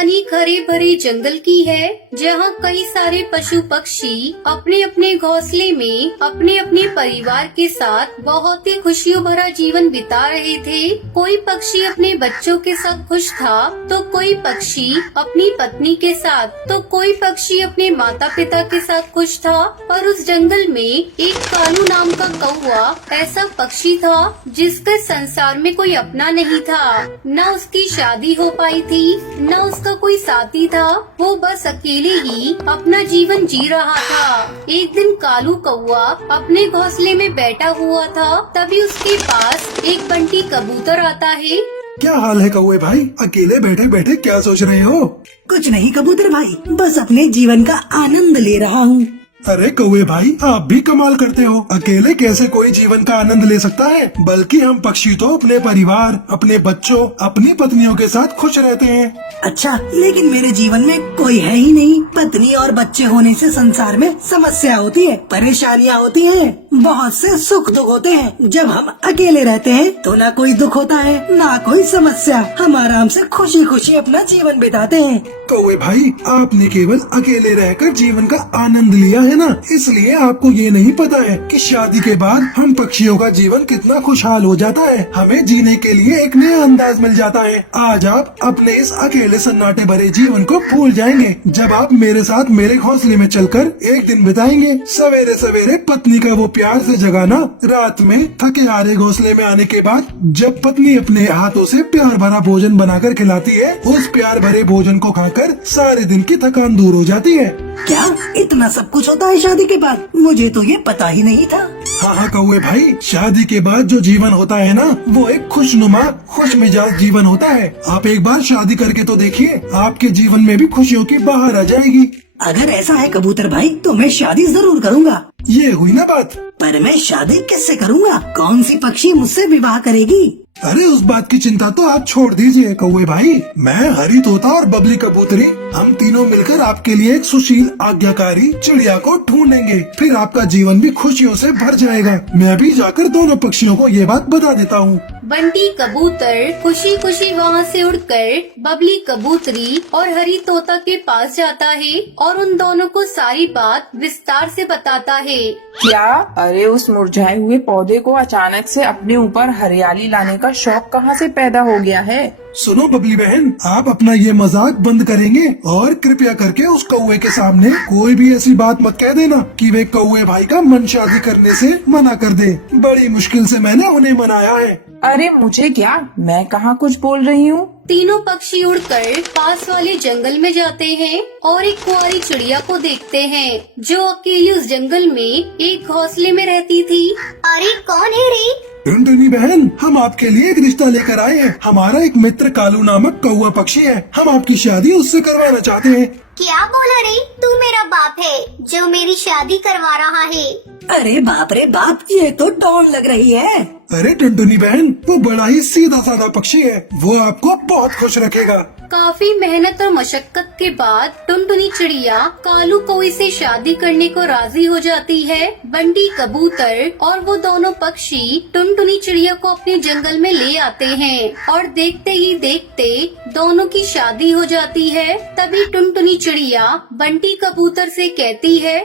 कहानी हरे भरे जंगल की है, जहाँ कई सारे पशु पक्षी अपने अपने घोंसले में अपने अपने परिवार के साथ बहुत ही खुशियों भरा जीवन बिता रहे थे। कोई पक्षी अपने बच्चों के साथ खुश था, तो कोई पक्षी अपनी पत्नी के साथ, तो कोई पक्षी अपने माता पिता के साथ खुश था। पर उस जंगल में एक कालू नाम का कौवा ऐसा पक्षी था जिसके संसार में कोई अपना नहीं था। न उसकी शादी हो पाई थी, न उसका कोई साथी था। वो बस अकेले ही अपना जीवन जी रहा था। एक दिन कालू कौवा अपने घोंसले में बैठा हुआ था, तभी उसके पास एक बंटी कबूतर आता है। क्या हाल है कौवे भाई? अकेले बैठे बैठे क्या सोच रहे हो? कुछ नहीं कबूतर भाई, बस अपने जीवन का आनंद ले रहा हूँ। अरे कौवे भाई, आप भी कमाल करते हो। अकेले कैसे कोई जीवन का आनंद ले सकता है? बल्कि हम पक्षी तो अपने परिवार, अपने बच्चों, अपनी पत्नियों के साथ खुश रहते हैं। अच्छा, लेकिन मेरे जीवन में कोई है ही नहीं। पत्नी और बच्चे होने से संसार में समस्या होती है, परेशानियाँ होती हैं, बहुत से सुख दुख होते हैं। जब हम अकेले रहते हैं तो ना कोई दुख होता है, ना कोई समस्या। हम आराम से खुशी खुशी अपना जीवन बिताते हैं। कौवे भाई, आपने केवल अकेले रहकर जीवन का आनंद लिया है ना, इसलिए आपको ये नहीं पता है कि शादी के बाद हम पक्षियों का जीवन कितना खुशहाल हो जाता है। हमें जीने के लिए एक नया अंदाज मिल जाता है। आज आप अपने इस अकेले सन्नाटे भरे जीवन को भूल जाएंगे जब आप मेरे साथ मेरे घोंसले में चलकर एक दिन बिताएंगे। सवेरे सवेरे पत्नी का वो प्यार से जगाना, रात में थके हारे घोंसले में आने के बाद जब पत्नी अपने हाथों से प्यार भरा भोजन बनाकर खिलाती है, उस प्यार भरे भोजन को खाकर सारे दिन की थकान दूर हो जाती है। क्या इतना सब कुछ होता है शादी के बाद? मुझे तो ये पता ही नहीं था। हाँ कौवे भाई, शादी के बाद जो जीवन होता है ना, वो एक खुशनुमा, खुश मिजाज जीवन होता है। आप एक बार शादी करके तो देखिए, आपके जीवन में भी खुशियों की बहार आ जाएगी। अगर ऐसा है कबूतर भाई, तो मैं शादी जरूर करूँगा। ये हुई ना बात। पर मैं शादी किससे करूँगा? कौन सी पक्षी मुझसे विवाह करेगी? अरे उस बात की चिंता तो आप छोड़ दीजिए कौवे भाई। मैं हरी तोता और बबली कबूतरी, हम तीनों मिलकर आपके लिए एक सुशील आज्ञाकारी चिड़िया को ढूंढेंगे। फिर आपका जीवन भी खुशियों से भर जाएगा। मैं अभी जाकर दोनों पक्षियों को ये बात बता देता हूँ। बंटी कबूतर खुशी खुशी वहाँ से उड़कर बबली कबूतरी और हरी तोता के पास जाता है और उन दोनों को सारी बात विस्तार से बताता है। क्या? अरे उस मुरझाए हुए पौधे को अचानक से अपने ऊपर हरियाली लाने का शौक कहाँ से पैदा हो गया है? सुनो बबली बहन, आप अपना ये मजाक बंद करेंगे और कृपया करके उस कौवे के सामने कोई भी ऐसी बात मत कह देना कि वे कौवे भाई का मन शादी करने से मना कर दे। बड़ी मुश्किल से मैंने उन्हें मनाया है। अरे मुझे क्या, मैं कहाँ कुछ बोल रही हूँ। तीनों पक्षी उड़कर पास वाले जंगल में जाते हैं और एक कुंवारी चिड़िया को देखते हैं जो अकेली उस जंगल में एक घोंसले में रहती थी। अरे कौन है रे? टुनटुनी बहन, हम आपके लिए एक रिश्ता लेकर आए हैं। हमारा एक मित्र कालू नामक कौवा पक्षी है। हम आपकी शादी उससे करवाना चाहते हैं। क्या बोला रे? तू मेरा बाप है जो मेरी शादी करवा रहा है? अरे बाप रे बाप, ये तो डॉन लग रही है। अरे टुनटुनी बहन, वो बड़ा ही सीधा साधा पक्षी है, वो आपको बहुत खुश रखेगा। काफी मेहनत और मशक्कत के बाद टुनटुनी चिड़िया कालू कौवे से शादी करने को राजी हो जाती है। बंटी कबूतर और वो दोनों पक्षी टुनटुनी चिड़िया को अपने जंगल में ले आते हैं और देखते ही देखते दोनों की शादी हो जाती है। तभी टुनटुनी चिड़िया बंटी कबूतर से कहती है,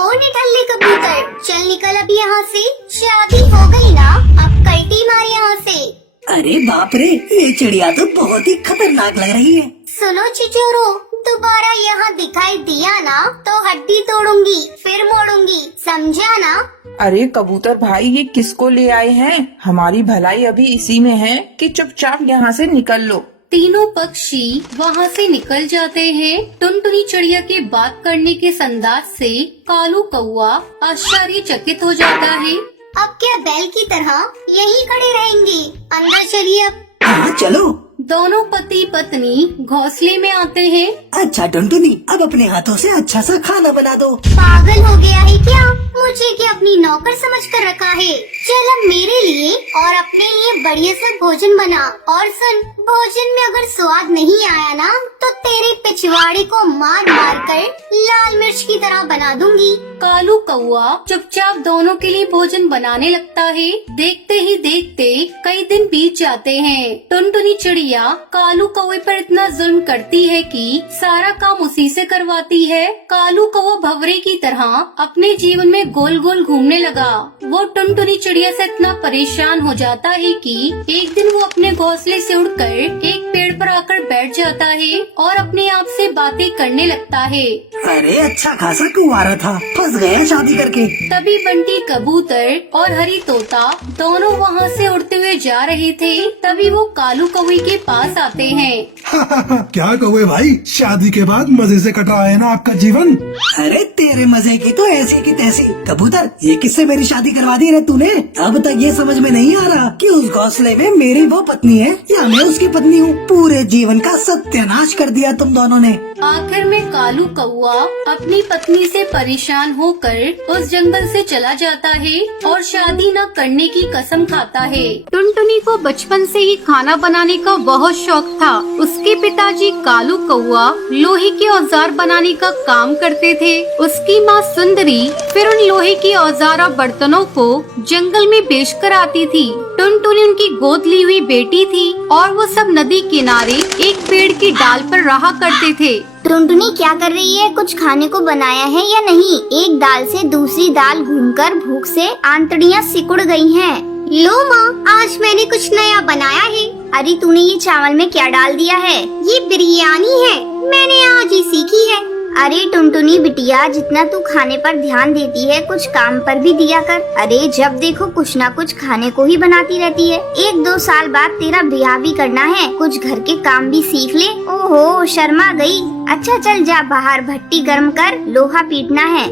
ओ निठल्ले कबूतर, चल निकल अब यहाँ से। शादी हो गई ना, अब कल्टी मार यहाँ से। अरे बाप रे, ये चिड़िया तो बहुत ही खतरनाक लग रही है। सुनो चिचोरो, दोबारा यहाँ दिखाई दिया ना तो हड्डी तोड़ूंगी, फिर मोड़ूंगी, समझा ना? अरे कबूतर भाई, ये किसको ले आए हैं? हमारी भलाई अभी इसी में है कि चुपचाप यहाँ से निकल लो। तीनों पक्षी वहाँ से निकल जाते हैं। टुनटुनी चिड़िया के बात करने के अंदाज से कालू कौवा आश्चर्यचकित हो जाता है। अब क्या बैल की तरह यहीं खड़े रहेंगे? अंदर चलिए अब। हाँ चलो। दोनों पति पत्नी घोंसले में आते हैं। अच्छा टुनटुनी, अब अपने हाथों से अच्छा सा खाना बना दो। पागल हो गया है क्या? मुझे क्या अपनी नौकर समझकर रखा है? चल अब मेरे लिए और अपने लिए बढ़िया सा भोजन बना। और सुन, भोजन में अगर स्वाद नहीं आया ना तो तेरे पिछवाड़े को मार मार कर लाल मिर्च की तरह बना दूंगी। कालू कौआ चुपचाप दोनों के लिए भोजन बनाने लगता है। देखते ही देखते कई दिन बीत जाते हैं। टुनटुनी चिड़िया कालू कौवे पर इतना जुल्म करती है कि सारा काम उसी से करवाती है। कालू कौवा भंवरे की तरह अपने जीवन में गोल गोल घूमने लगा। वो टुनटुनी चिड़िया से इतना परेशान हो जाता है कि एक दिन वो अपने घोंसले से उड़कर एक पेड़ पर आकर बैठ जाता है और अपने आप से बातें करने लगता है। अरे अच्छा खासा कुंवारा था, फंस गया शादी करके। तभी बंटी कबूतर और हरी तोता दोनों वहाँ से उड़ते हुए जा रहे थे। तभी वो कालू कौवे के पास आते हैं। क्या कौवे भाई, शादी के बाद मजे से कट रहा है ना आपका जीवन? अरे तेरे मजे की तो ऐसी की तैसी। कबूतर, ये किससे मेरी शादी करवा दी रे तूने? अब तक ये समझ में नहीं आ रहा कि उस घोंसले में मेरी वो पत्नी है या मैं उसकी पत्नी हूँ। पूरे जीवन का सत्यानाश कर दिया तुम दोनों ने। आखिर में कालू कौआ अपनी पत्नी से परेशान होकर उस जंगल से चला जाता है और शादी न करने की कसम खाता है। टुनटुनी को बचपन से ही खाना बनाने का बहुत शौक था। उसके पिताजी कालू कौआ लोहे के औजार बनाने का काम करते थे। उसकी माँ सुंदरी फिर उन लोहे के औजार और बर्तनों को जंगल में बेच कर आती थी। टुनटुनी उनकी गोद ली हुई बेटी थी और वो सब नदी किनारे एक पेड़ की डाल पर रहा करते थे। टुनटुनी क्या कर रही है? कुछ खाने को बनाया है या नहीं? एक दाल से दूसरी दाल घूमकर भूख से आंतड़ियाँ सिकुड़ गई हैं। लो माँ, आज मैंने कुछ नया बनाया है। अरे तूने ये चावल में क्या डाल दिया है? ये बिरयानी है, मैंने आज ही सीखी है। अरे टुनटुनी बिटिया, जितना तू खाने पर ध्यान देती है कुछ काम पर भी दिया कर। अरे जब देखो कुछ ना कुछ खाने को ही बनाती रहती है। 1-2 साल बाद तेरा ब्याह भी करना है, कुछ घर के काम भी सीख ले। ओहो, शर्मा गई। अच्छा चल जा बाहर भट्टी गर्म कर, लोहा पीटना है।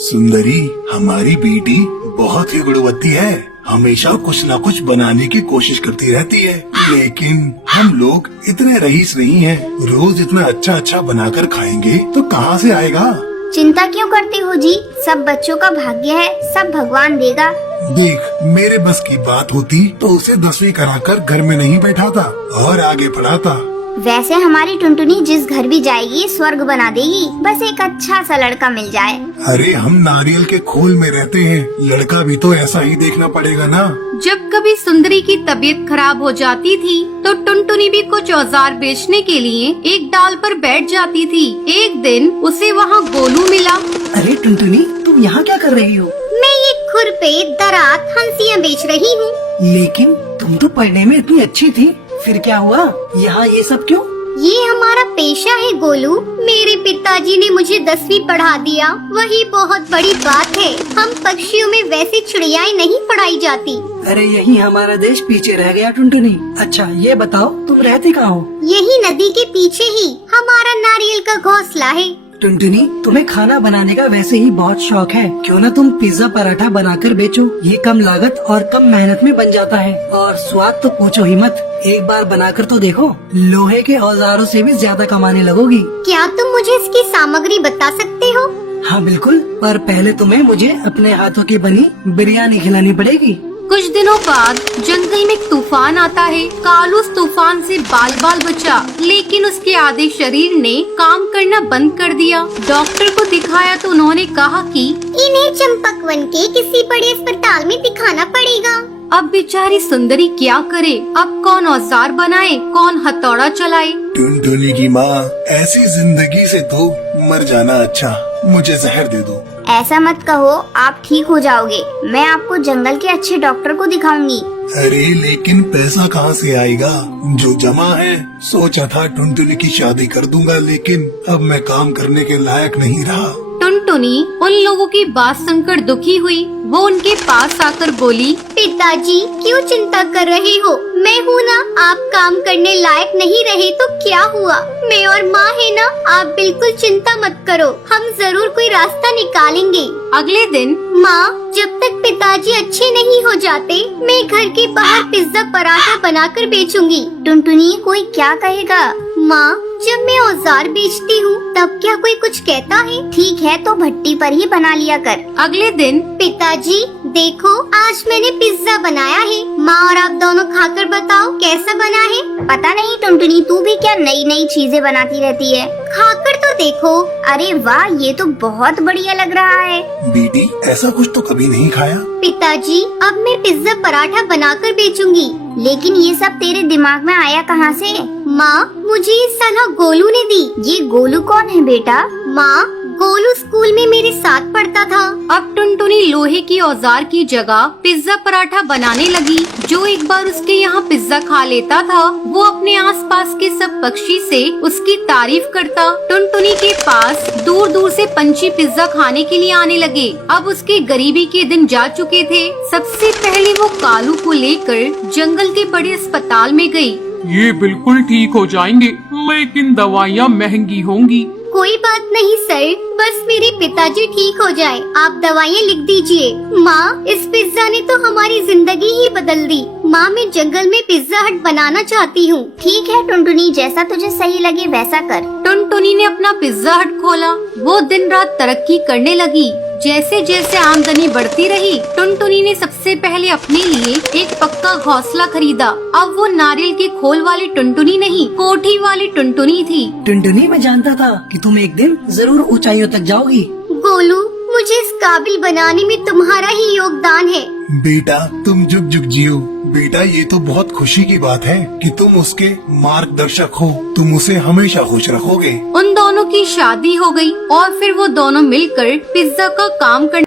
सुंदरी, हमारी बेटी बहुत ही गुणवत्ती है, हमेशा कुछ न कुछ बनाने की कोशिश करती रहती है। लेकिन हम लोग इतने रईस नहीं हैं, रोज इतना अच्छा अच्छा बनाकर खाएंगे तो कहाँ से आएगा? चिंता क्यों करते हो जी? सब बच्चों का भाग्य है, सब भगवान देगा। देख, मेरे बस की बात होती तो उसे 10वीं कराकर घर में नहीं बैठाता और आगे पढ़ाता। वैसे हमारी टुनटुनी जिस घर भी जाएगी स्वर्ग बना देगी, बस एक अच्छा सा लड़का मिल जाए। अरे हम नारियल के खोल में रहते हैं, लड़का भी तो ऐसा ही देखना पड़ेगा ना। जब कभी सुंदरी की तबीयत खराब हो जाती थी तो टुनटुनी भी कुछ औजार बेचने के लिए एक डाल पर बैठ जाती थी। एक दिन उसे वहाँ गोलू मिला। अरे टुनटुनी, तुम यहाँ क्या कर रही हो? मैं ये खुरपे दरात हंसियाँ बेच रही हूँ। लेकिन तुम तो पढ़ने में इतनी अच्छी थी, फिर क्या हुआ? यहाँ ये सब क्यों? ये हमारा पेशा है गोलू। मेरे पिताजी ने मुझे 10वीं पढ़ा दिया, वही बहुत बड़ी बात है। हम पक्षियों में वैसे चिड़ियाएं नहीं पढ़ाई जाती। अरे यही हमारा देश पीछे रह गया टुनटुनी। अच्छा ये बताओ, तुम रहती कहाँ हो? यही नदी के पीछे ही हमारा नारियल का घोंसला है। टुनटुनी, तुम्हें खाना बनाने का वैसे ही बहुत शौक है, क्यों न तुम पिज्जा पराठा बनाकर बेचो। ये कम लागत और कम मेहनत में बन जाता है और स्वाद तो पूछो ही मत। एक बार बनाकर तो देखो, लोहे के औजारों से भी ज्यादा कमाने लगोगी। क्या तुम मुझे इसकी सामग्री बता सकते हो? हाँ बिल्कुल, पर पहले तुम्हें मुझे अपने हाथों की बनी बिरयानी खिलानी पड़ेगी। कुछ दिनों बाद जंगल में एक तूफान आता है। कालू उस तूफान से बाल बाल बचा, लेकिन उसके आधे शरीर ने काम करना बंद कर दिया। डॉक्टर को दिखाया तो उन्होंने कहा कि इन्हें चंपकवन के किसी बड़े अस्पताल में दिखाना पड़ेगा। अब बेचारी सुंदरी क्या करे? अब कौन औजार बनाए, कौन हथौड़ा चलाए? टुनटुनी की माँ, ऐसी जिंदगी से तो मर जाना अच्छा, मुझे जहर दे दो। ऐसा मत कहो, आप ठीक हो जाओगे। मैं आपको जंगल के अच्छे डॉक्टर को दिखाऊंगी। अरे लेकिन पैसा कहाँ से आएगा? जो जमा है, सोचा था टुनटुनी की शादी कर दूंगा, लेकिन अब मैं काम करने के लायक नहीं रहा। टुनटुनी उन लोगों की बात सुनकर दुखी हुई। वो उनके पास आकर बोली, पिताजी क्यों चिंता कर रहे हो? मैं हूँ ना, आप काम करने लायक नहीं रहे तो क्या हुआ? मैं और माँ है ना, आप बिल्कुल चिंता मत करो, हम जरूर कोई रास्ता निकालेंगे। अगले दिन माँ, जब तक पिताजी अच्छे नहीं हो जाते मैं घर के बाहर पिज्जा पराठा बनाकर बेचूंगी। टुनटुनी, कोई क्या कहेगा? माँ, जब मैं औजार बेचती हूँ तब क्या कोई कुछ कहता है? ठीक है तो भट्टी पर ही बना लिया कर। अगले दिन पिताजी देखो आज मैंने पिज्जा बनाया है। माँ और आप दोनों खाकर बताओ कैसा बना है। पता नहीं टुनटुनी तू भी क्या नई नई चीजें बनाती रहती है। खाकर तो देखो। अरे वाह ये तो बहुत बढ़िया लग रहा है। बेटी ऐसा कुछ तो कभी नहीं खाया। पिताजी अब मैं पिज्जा पराठा बनाकर बेचूंगी। लेकिन ये सब तेरे दिमाग में आया कहाँ से? माँ मुझे ये सलाह गोलू ने दी। ये गोलू कौन है बेटा? माँ गोलू स्कूल में मेरे साथ पढ़ता था। अब टुनटुनी लोहे की औजार की जगह पिज्जा पराठा बनाने लगी। जो एक बार उसके यहाँ पिज्जा खा लेता था वो अपने आसपास के सब पक्षी से उसकी तारीफ करता। टुनटुनी के पास दूर दूर से पंछी पिज्जा खाने के लिए आने लगे। अब उसके गरीबी के दिन जा चुके थे। सबसे पहले वो कालू को लेकर जंगल के बड़े अस्पताल में गई। ये बिल्कुल ठीक हो जाएंगे, लेकिन दवाइयाँ महंगी होंगी। कोई बात नहीं सर, बस मेरे पिताजी ठीक हो जाए। आप दवाइयाँ लिख दीजिए। माँ इस पिज्जा ने तो हमारी जिंदगी ही बदल दी। माँ मैं जंगल में पिज्जा हट बनाना चाहती हूँ। ठीक है टुनटुनी जैसा तुझे सही लगे वैसा कर। टुनटुनी ने अपना पिज्जा हट खोला। वो दिन रात तरक्की करने लगी। जैसे जैसे आमदनी बढ़ती रही टुनटुनी ने सबसे पहले अपने लिए एक पक्का घोंसला खरीदा। अब वो नारियल के खोल वाली टुनटुनी नहीं कोठी वाली टुनटुनी थी। टुनटुनी मैं जानता था कि तुम एक दिन जरूर ऊंचाइयों तक जाओगी। गोलू मुझे इस काबिल बनाने में तुम्हारा ही योगदान है। बेटा तुम जुग जुग जियो। बेटा ये तो बहुत खुशी की बात है कि तुम उसके मार्गदर्शक हो। तुम उसे हमेशा खुश रखोगे। उन दोनों की शादी हो गई और फिर वो दोनों मिलकर पिज्जा का काम करने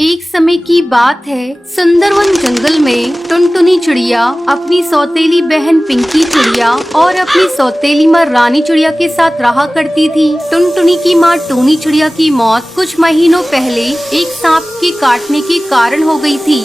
एक समय की बात है। सुंदरवन जंगल में टुनटुनी चिड़िया अपनी सौतेली बहन पिंकी चिड़िया और अपनी सौतेली माँ रानी चिड़िया के साथ रहा करती थी। टुनटुनी की माँ टूनी चिड़िया की मौत कुछ महीनों पहले एक सांप के काटने के कारण हो गई थी।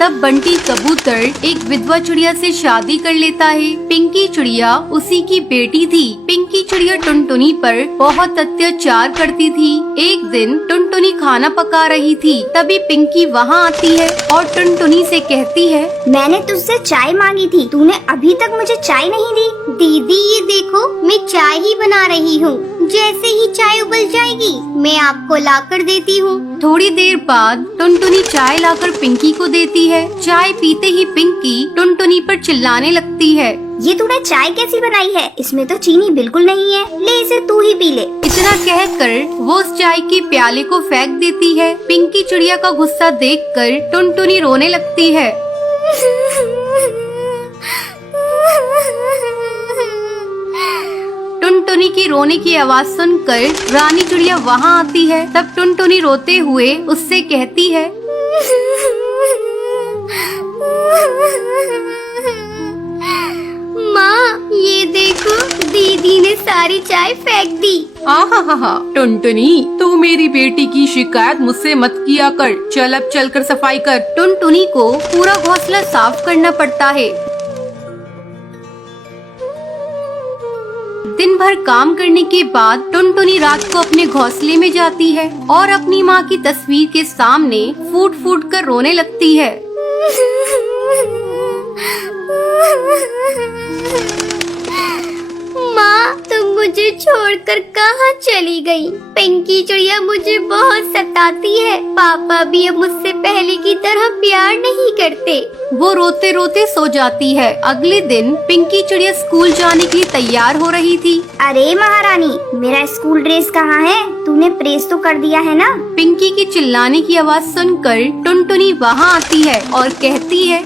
तब बंटी कबूतर एक विधवा चिड़िया से शादी कर लेता है। पिंकी चिड़िया उसी की बेटी थी। पिंकी चिड़िया टुनटुनी पर बहुत अत्याचार करती थी। एक दिन टुनटुनी खाना पका रही थी, तभी पिंकी वहाँ आती है और टुनटुनी से कहती है, मैंने तुझसे चाय मांगी थी, तूने अभी तक मुझे चाय नहीं दी। दीदी ये देखो मैं चाय ही बना रही हूँ। जैसे ही चाय उबल जाएगी मैं आपको लाकर देती हूँ। थोड़ी देर बाद टुनटुनी चाय लाकर पिंकी को देती है। चाय पीते ही पिंकी टुनटुनी पर चिल्लाने लगती है, ये तूने चाय कैसी बनाई है? इसमें तो चीनी बिल्कुल नहीं है। ले इसे तू ही पी ले। इतना कहकर वो उस चाय के प्याले को फेंक देती है। पिंकी चिड़िया का गुस्सा देखकर टुनटुनी रोने लगती है। टुनटुनी की रोने की आवाज सुनकर रानी चिड़िया वहाँ आती है। तब टुनटुनी रोते हुए उससे कहती है, माँ ये देखो दीदी ने सारी चाय फेंक दी। आहा टुनटुनी तू मेरी बेटी की शिकायत मुझसे मत किया कर। चल अब चल कर सफाई कर। टुनटुनी को पूरा घोंसला साफ करना पड़ता है। दिन भर काम करने के बाद टुनटुनी रात को अपने घोंसले में जाती है और अपनी माँ की तस्वीर के सामने फूट फूट कर रोने लगती है। माँ तुम मुझे छोड़कर कहाँ चली गई? पिंकी चिड़िया मुझे बहुत सताती है। पापा भी अब मुझसे पहले की तरह प्यार नहीं करते। वो रोते रोते सो जाती है। अगले दिन पिंकी चिड़िया स्कूल जाने के लिए तैयार हो रही थी। अरे महारानी मेरा स्कूल ड्रेस कहाँ है? तूने प्रेस तो कर दिया है ना? पिंकी की चिल्लाने की आवाज सुनकर टुनटुनी वहाँ आती है और कहती है,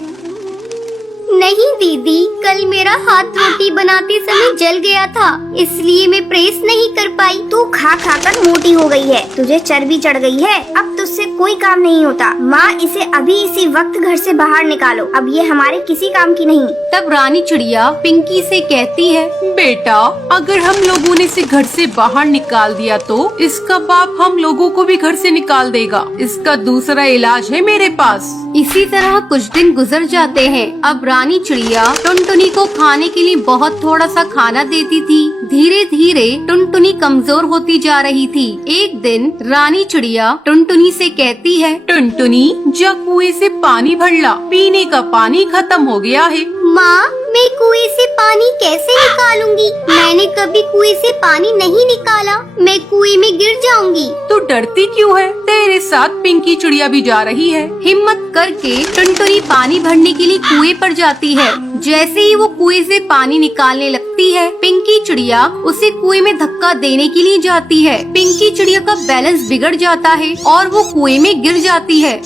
नहीं दीदी, कल मेरा हाथ रोटी बनाते समय जल गया था, इसलिए मैं प्रेस नहीं कर पाई। तू खा खा कर मोटी हो गई है, तुझे चर्बी चढ़ गई है, अब तुझसे कोई काम नहीं होता। माँ, इसे अभी इसी वक्त घर से बाहर निकालो, अब ये हमारे किसी काम की नहीं। तब रानी चिड़िया पिंकी से कहती है, बेटा, अगर हम लोगों ने इसे घर से बाहर निकाल दिया तो इसका बाप हम लोगों को भी घर से निकाल देगा। इसका दूसरा इलाज है मेरे पास। इसी तरह कुछ दिन गुजर जाते हैं। अब रानी चिड़िया टुनटुनी को खाने के लिए बहुत थोड़ा सा खाना देती थी। धीरे धीरे टुनटुनी कमजोर होती जा रही थी। एक दिन रानी चिड़िया टुनटुनी से कहती है, टुनटुनी, जा कुएं से पानी भर ला, पीने का पानी खत्म हो गया है। माँ, मैं कुएं से पानी कैसे निकालूंगी? मैंने कभी कुएं से पानी नहीं निकाला, मैं कुएं में गिर जाऊंगी। तू डरती क्यों है? तेरे साथ पिंकी चिड़िया भी जा रही है। हिम्मत करके टुनटुनी पानी भरने के लिए कुएं पर जाती है। जैसे ही वो कुएं से पानी निकालने लगती है, पिंकी चिड़िया उसे कुएं में धक्का देने के लिए जाती है। पिंकी चिड़िया का बैलेंस बिगड़ जाता है और वो कुएं में गिर जाती है।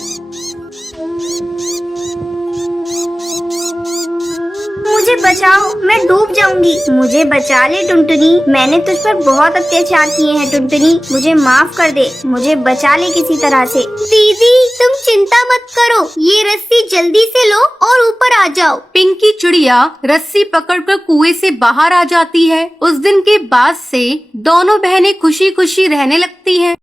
मुझे बचाओ, मैं डूब जाऊंगी। मुझे बचा ले टुनटुनी, मैंने तुझ पर बहुत अत्याचार किए हैं टुनटुनी, मुझे माफ कर दे, मुझे बचा ले किसी तरह से। दीदी, तुम चिंता मत करो, ये रस्सी जल्दी से लो और ऊपर आ जाओ। पिंकी चिड़िया रस्सी पकड़कर कुएं से बाहर आ जाती है। उस दिन के बाद से दोनों बहनें खुशी खुशी रहने लगती हैं।